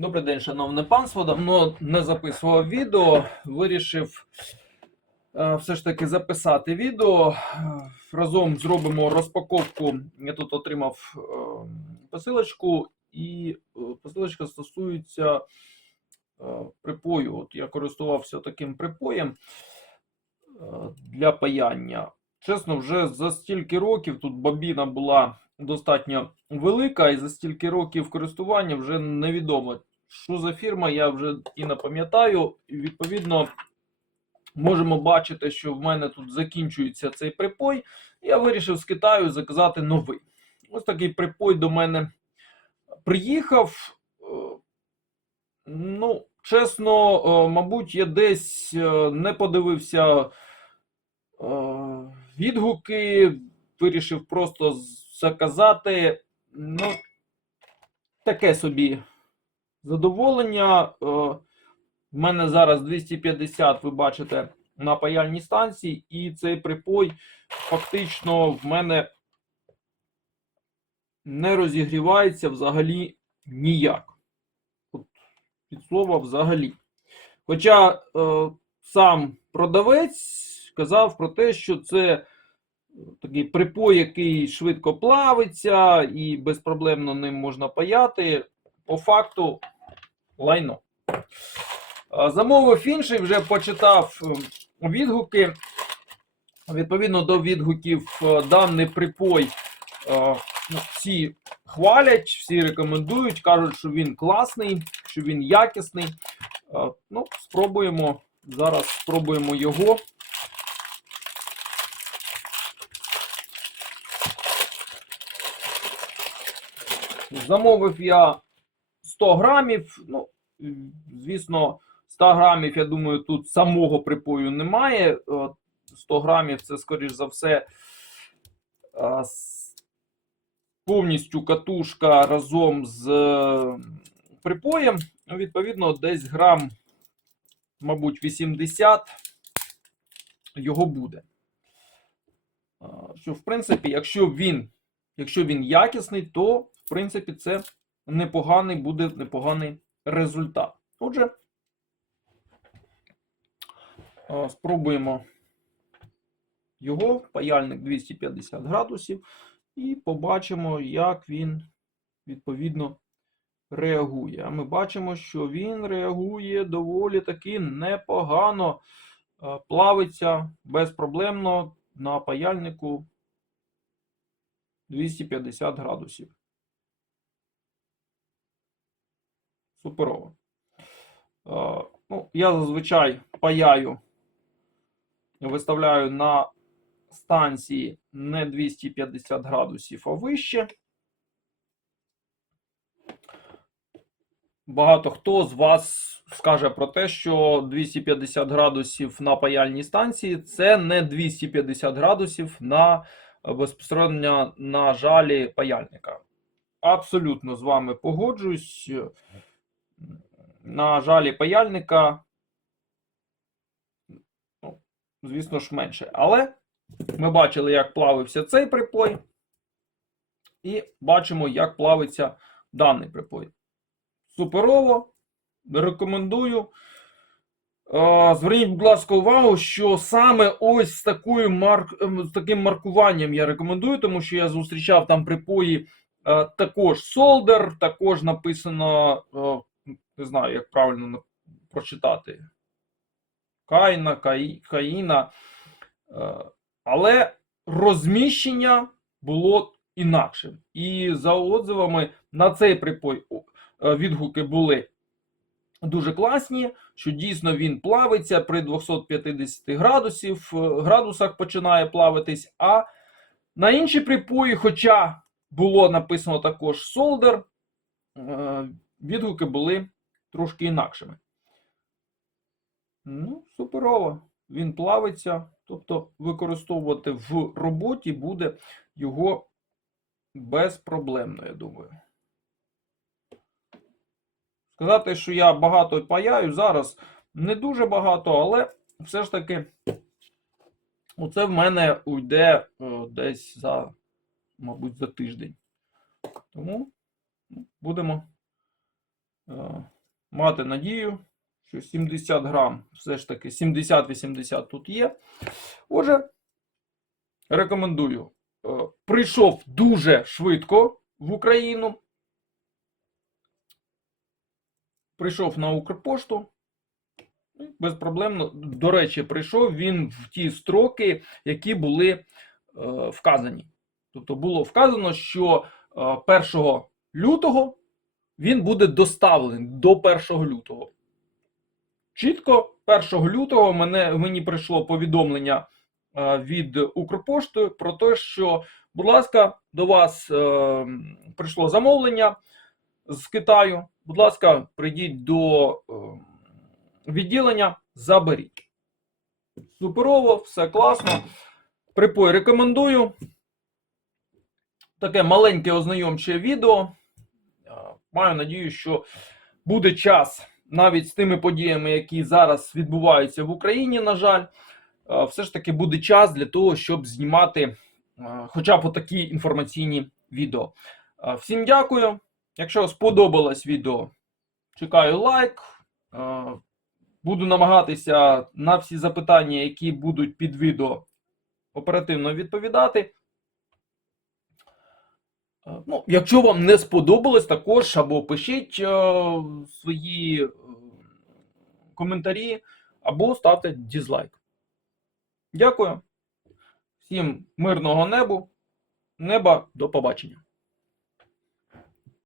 Добрий день, шановне панство. Давно не записував відео. Вирішив е, все ж таки записати відео. Е, Разом зробимо розпаковку. Я тут отримав е, посилочку, і посилочка стосується припою. От я користувався таким припоєм для паяння. Чесно, вже за стільки років тут бобіна була достатньо велика, і за стільки років користування вже невідомо, що за фірма, я вже і не пам'ятаю. Відповідно можемо бачити, що в мене тут закінчується цей припой. Я вирішив з Китаю заказати новий. Ось такий припой до мене приїхав. Е, Ну, чесно, е, мабуть, я десь е, не подивився відгуки, вирішив просто заказати. Ну, таке собі задоволення. Е, В мене зараз 250, ви бачите, на паяльній станції, і цей припой фактично в мене не розігрівається взагалі ніяк. От, від слова взагалі. Хоча е, сам продавець казав про те, що це такий припой, який швидко плавиться і безпроблемно ним можна паяти. По факту лайно. Замовив інший, вже почитав е, відгуки. Відповідно до відгуків, е, даний припой е, ну, всі хвалять, всі рекомендують, кажуть, що він класний, що він якісний. Е, Ну, спробуємо. Зараз спробуємо його. Замовив я 100 грамів. Ну, звісно, 100 грамів, я думаю, тут самого припою немає. 100 грамів це, скоріш за все, повністю катушка разом з е, припоєм. Ну, Відповідно, десь грам, мабуть, 80 його буде. Що, в принципі, якщо він, якщо він якісний, то в принципі це непоганий буде непоганий результат. Отже, спробуємо його, паяльник 250 градусів, і побачимо, як він відповідно реагує. А ми бачимо, що він реагує доволі таки непогано, плавиться безпроблемно на паяльнику 250 градусів. Суперово. Е, ну, я зазвичай паяю, виставляю на станції не 250 градусів, а вище. Багато хто з вас скаже про те, що 250 градусів на паяльній станції це не 250 градусів на безпосередньо на жалі паяльника. Абсолютно з вами погоджуюсь. На жалі паяльника, ну, звісно ж, менше. Але ми бачили, як плавився цей припой, і бачимо, як плавиться даний припой. Суперово. Рекомендую. Е, Зверніть, будь ласка, увагу, що саме ось з, такою марк... ем, з таким маркуванням я рекомендую, тому що я зустрічав там припої е, також солдер, також написано, е, не знаю, як правильно прочитати. Кайна, каї, каїна. Е, Але розміщення було інакшим. І за отзивами на цей припой е, відгуки були дуже класні, що дійсно він плавиться при 250 градусів, е, градусах починає плавитись. А на інші припої, хоча було написано також солдер, відгуки були трошки інакшими. Ну, суперово. Він плавиться, тобто використовувати в роботі буде його безпроблемно, я думаю. Сказати, що я багато паяю зараз не дуже багато, але все ж таки, оце в мене уйде е, десь за, мабуть, за тиждень. Тому ну, будемо е, мати надію, що 70 грам, все ж таки 70-80 тут є. Отже, рекомендую. Е, Прийшов дуже швидко в Україну. Прийшов на Укрпошту. і Безпроблемно, до речі, прийшов він в ті строки, які були е, вказані. Тобто було вказано, що е, 1 лютого він буде доставлений до 1 лютого. Чітко 1 лютого мене, мені прийшло повідомлення е, від Укрпошти про те, що, будь ласка, до вас е, прийшло замовлення з Китаю. Будь ласка, прийдіть до е, відділення, заберіть. Суперово, все класно. Припой рекомендую. Таке маленьке ознайомче відео. Маю надію, що буде час навіть з тими подіями, які зараз відбуваються в Україні, на жаль, е, все ж таки буде час для того, щоб знімати е, хоча б такі інформаційні відео. Е, Всім дякую. Якщо сподобалось відео, чекаю лайк. Буду намагатися на всі запитання, які будуть під відео, оперативно відповідати. Е, Ну, якщо вам не сподобалось, також або пишіть е, свої е, коментарі, або ставте дізлайк. Дякую. Всім мирного небу. Неба, до побачення.